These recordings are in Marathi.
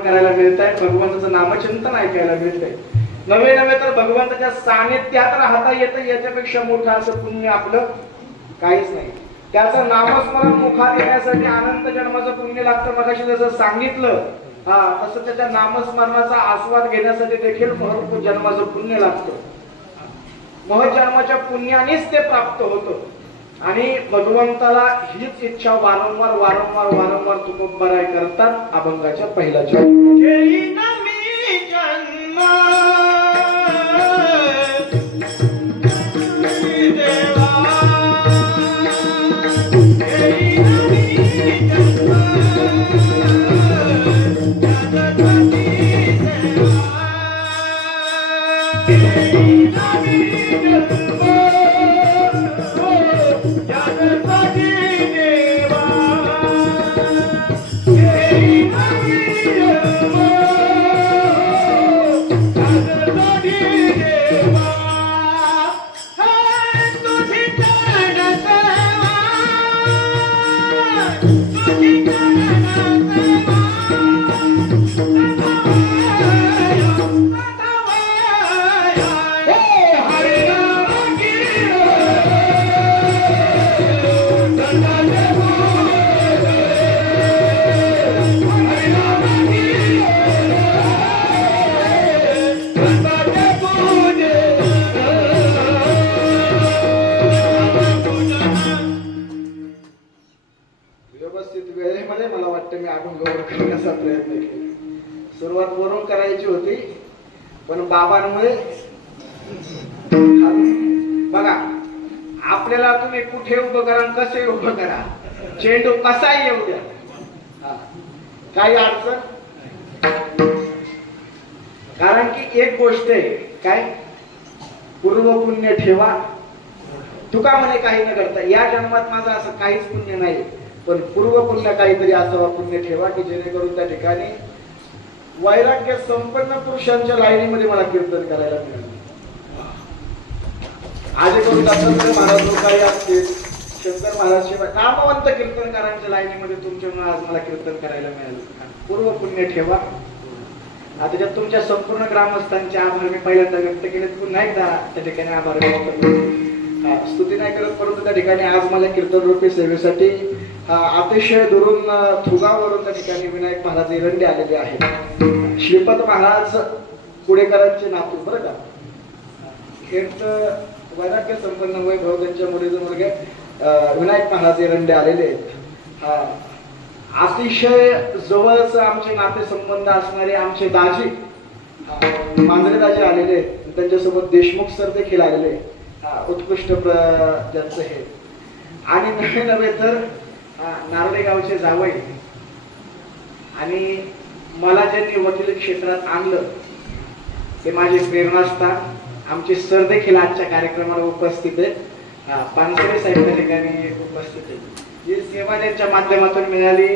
करायला मिळत आहे, भगवंताचं नामचिंतन ऐकायला मिळतंय. नवे नवे तर भगवंताच्या सानिध्यात राहता येतं, याच्यापेक्षा मोठं असं पुण्य आपलं काहीच नाही. त्याचं नामस्मरण मुखात येण्यासाठी अनंत जन्माचं पुण्य लागतं. मगाशी जसं सांगितलं तसं त्याच्या नामस्मरणाचा आस्वाद घेण्यासाठी देखील महत्व जन्माचं पुण्य लागतं. महजन्माच्या पुण्यानेच ते प्राप्त होतं. आणि भगवंताला हीच इच्छा वारंवार वारंवार वारंवार तुकोबाराय करतात अभंगाच्या पहिला जन्म. मला वाटतं मी अभंग करण्याचा प्रयत्न केला. सुरुवात वरून करायची होती, पण बाबांमुळे बघा आपल्याला तुम्ही कुठे उभं करा, कसे उभं करा, चेंडू कसाही येऊ द्या, काही अडचण. कारण की एक गोष्ट आहे, काय पूर्व पुण्य ठेवा. तुका म्हणे काही न करता, या जन्मात माझं असं काहीच पुण्य नाही, पण पूर्व पुण्य काहीतरी असावा, पुण्य ठेवा की जेणेकरून त्या ठिकाणी वैराग्य संपन्न पुरुषांच्या लाईनीमध्ये मला कीर्तन करायला मिळालं. आजपर्यंत दत्तात्रय महाराज लोकाही असतील, शंकर महाराज शिवाय नामवंत कीर्तनकारांच्या लाईनीमध्ये तुमच्यामुळे आज मला कीर्तन करायला मिळालं. पूर्व पुण्य ठेवा. त्याच्यात तुमच्या संपूर्ण ग्रामस्थांचे आभार मी पहिल्यांदा व्यक्त केले, पुन्हा एकदा त्या ठिकाणी आभार व्यक्त करतो. स्तुती नाही करत, परंतु त्या ठिकाणी आज मला कीर्तन रूपी सेवेसाठी अतिशय दुरून थुगावरून त्या ठिकाणी विनायक महाराज एरंडे आलेले आहेत. श्रीपद महाराज पुढेकरांचे नातू बरं का, हेच वैराग्य संपन्न वैभव त्यांच्या मुलीचे मुलगे विनायक महाराज एरंडे आलेले आहेत. अतिशय जवळच आमचे नातेसंबंध असणारे आमचे दाजी मांजरे दाजी आलेले आहेत. त्यांच्यासोबत देशमुख सर देखील आलेले, उत्कृष्ट ज्यांचं हे. आणि नवे नवे तर नारळे गावचे जावई आणि मला ज्यांनी वकील क्षेत्रात आणलं ते माझे प्रेरणास्थान आमचे सर देखील आजच्या कार्यक्रमाला उपस्थित आहेत. पानसरे साहेब त्या ठिकाणी उपस्थित आहेत. जी सेवा त्यांच्या माध्यमातून मिळाली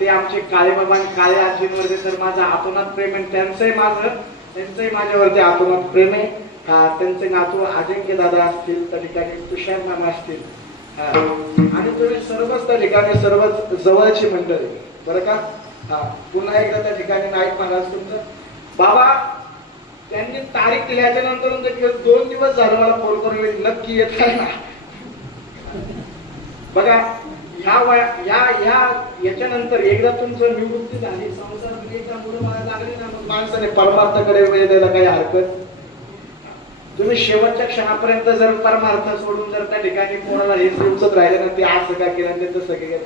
ते आमचे काळे बाबा आणि काळे आजींवरती तर माझं आतोनात प्रेम आहे. त्यांचंही माझ्यावरती आतोनात प्रेम आहे. त्यांचे नातू अजिंक्य दादा असतील, त्या ठिकाणी तुषार मामा असतील, आणि तुम्ही सर्वच त्या ठिकाणी सर्वच जवळची मंडळी बरं का. पुन्हा एकदा त्या ठिकाणी नाईक महाराज तुमचं बाबा त्यांनी तारीख दिल्याच्या नंतर 2 दिवस झालं मला फोन करून नक्की येत आहे ना. बघा याच्यानंतर एकदा तुमचं निवृत्ती झाली, संसार एकदा मुलं मला लागली ना, मग माणसाने परमार्थाकडे वेळ द्यायला काही हरकत. तुम्ही शेवटच्या क्षणापर्यंत जर परमार्थ सोडून जर त्या ठिकाणी कोणाला हे सुचत राहिले ना, ते असं का केलं ते तसं केलं,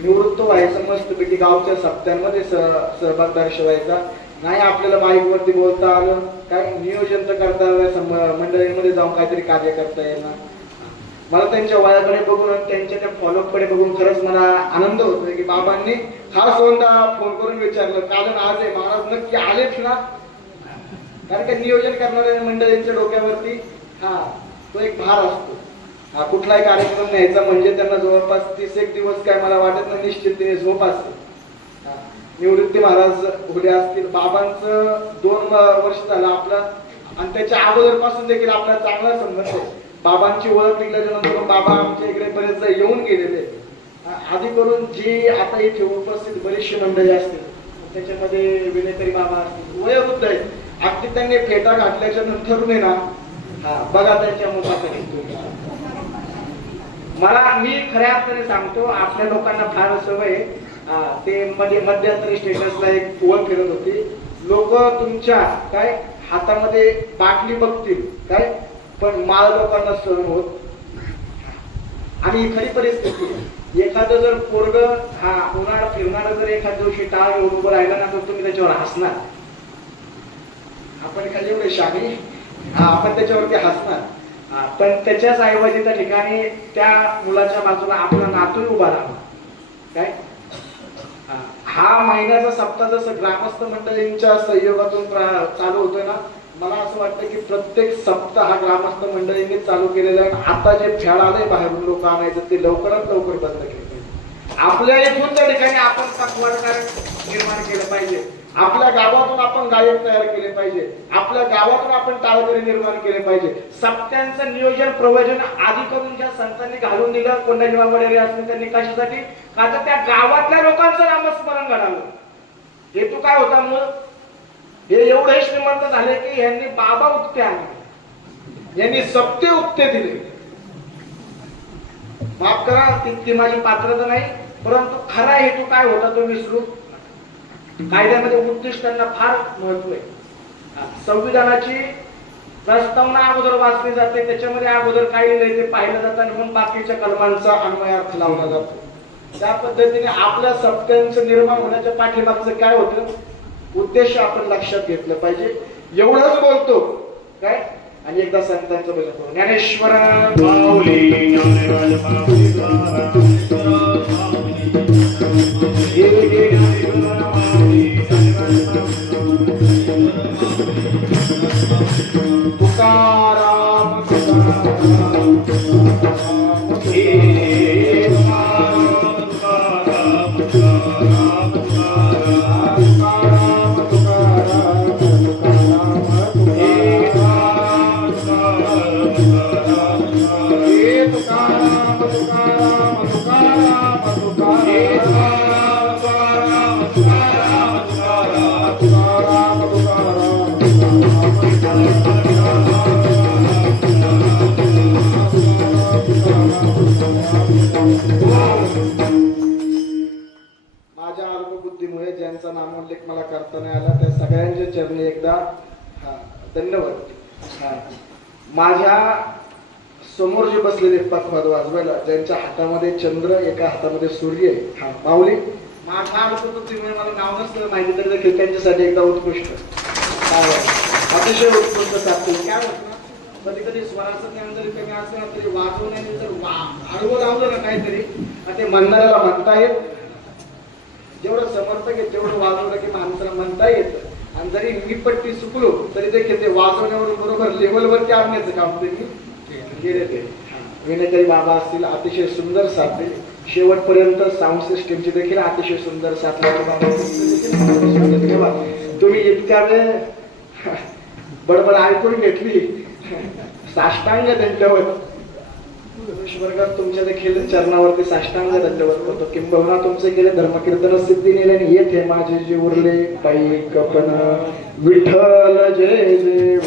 निवृत्त व्हायचं, मस्तपैकी गावच्या सप्त्यांमध्ये सहभाग दर्शवायचा नाही. आपल्याला माईक वरती बोलता आलं, काय नियोजन तर करता आलं, मंडळीमध्ये जाऊन काहीतरी कार्य करता येणार. मला त्यांच्या वयाकडे बघून आणि त्यांच्या त्या फॉलोअप कडे बघून खरंच मला आनंद होतोय की बाबांनी हा सोंदा फोन करून विचारलं काल आज आहे महाराज नक्की आलेच ना. कारण का नियोजन करणाऱ्या मंडळींच्या डोक्यावरती तो एक भार असतो. कुठलाही कार्यक्रम न्यायचा म्हणजे त्यांना जवळपास 30 दिवस काय मला वाटत नाही निश्चिततेने झोप असते. निवृत्ती महाराज उभे असतील, बाबांचं 2 वर्ष झालं आपला आणि त्याच्या अगोदरपासून देखील आपला चांगला संबंध आहे. बाबांची ओळख निघल्यानंतर बाबा आमच्या इकडे बरेच येऊन गेलेले. आधी करून जी आता इथे उपस्थित बरीचशी मंडळी असतील त्याच्यामध्ये विनेकरी बाबा असतील, वयोवृद्ध आहेत. अगदी त्यांनी फेटा घातल्याच्या नंतर ना हा बघा त्यांच्या मुखाकडे. मी खऱ्या अर्थाने सांगतो, आपल्या लोकांना फार सवय ते मध्यंतरी स्टेटसला एक ओळ फिरत होती, लोक तुमच्या काय हातामध्ये बाटली बघतील काय, पण माळ लोकांना सहन होत. आणि ही खरी परिस्थिती. एखादं जर पोरग उन्हाळा फिरणार जर एखाद्या दिवशी टाळ घेऊन उभं राहिला ना, तर तुम्ही त्याच्यावर हसणार. आपण खाली एवढे शाही आपण त्याच्यावरती हसणार. पण त्याच्याच ऐवजी त्या ठिकाणी त्या मुलाच्या बाजूला आपला नातू उभा राहणार काय. हा महिन्याचा सप्ताह जसं ग्रामस्थ मंडळींच्या सहयोगातून चालू होतोय ना, मला असं वाटतं की प्रत्येक सप्ताह हा ग्रामस्थ मंडळींनी चालू केलेला आहे. आता जे फॅड आलंय बाहेरून लोक आणायचं ते लवकरात लवकर बंद केलं पाहिजे. आपल्या इथून त्या ठिकाणी आपण पखवाडकार निर्माण केलं पाहिजे. आपल्या गावातून आपण गायक तयार केले पाहिजे. आपल्या गावातून आपण टाळकरी निर्माण केले पाहिजे. सप्त्यांचं नियोजन प्रवचन आधी करून ज्या संतांनी घालून दिलं, कोंडाजीबा वगैरे असले त्यांनी कशासाठी, का तर त्या गावातल्या लोकांचं नामस्मरण घडावं. हेतू काय होता मूळ, हे एवढे श्रीमंत झाले की यांनी बाबा उक्ते आणले, यांनी सप्ते उक्ते दिले. माफ करा ती माझी पात्रता नाही, परंतु खरा हेतू काय होता तो विसरू. कायद्यामध्ये उद्दिष्टांना फार महत्व आहे. संविधानाची प्रस्तावना अगोदर वाचली जाते, त्याच्यामध्ये अगोदर काय लिहिलंय ते पाहिलं जातं आणि मग बाकीच्या कलमांचा अन्वयार्थ लावला जातो. त्या पद्धतीने आपल्या सप्त्यांचं निर्माण होण्याच्या पाठीमागचं काय होतं उद्देश आपण लक्षात घेतलं पाहिजे. एवढंच बोलतो काय, आणि एकदा संतांचं भजन करू. ज्ञानेश्वर तुकाराम माझ्या अल्पबुद्धीमुळे ज्यांचा नामोल्लेख मला करता नाही आला त्या सगळ्यांच्या चरणी एकदा धन्यवाद. माझ्या समोर जे बसलेले पखवाद वाजवायला, ज्यांच्या हातामध्ये चंद्र एका हातामध्ये सूर्य आहे, माऊली, माझ्या अल्पबुद्धीमुळे मला नाव नसलं माहिती तरी देखील त्यांच्यासाठी एकदा उत्कृष्ट, अतिशय उत्कृष्ट साधतील. काय होत ना, कधी कधी स्वराचं ज्ञान जरी कमी असलं ना तरी वाजवण्याने जर आडवं लावलं ना काहीतरी, ते म्हणणाऱ्याला म्हणता येत. जेवढं समर्थक आहे तेवढं वाजवलं की माणसाला म्हणता येतं. आणि जरी मी पट्टी चुकलो तरी देखील ते वाजवण्यावर बरोबर लेवलवरती आणण्याचं काम त्यांनी केले. ते विनेकरी बाबा असतील, अतिशय सुंदर साधले. शेवटपर्यंत साऊंड सिस्टीमची देखील अतिशय सुंदर साधले. तुम्ही इतक्या वेळ बडबड ऐकून घेतली. साष्टांग दंडवत ईश्वरगात तुमच्या देखील चरणावरती साष्टांग दंडवत करतो. किंबहुना तुमचे गेले धर्मकीर्तन सिद्धी नेल्याने येथे माझे जे उरले बाई कपन विठ्ठल जय जय.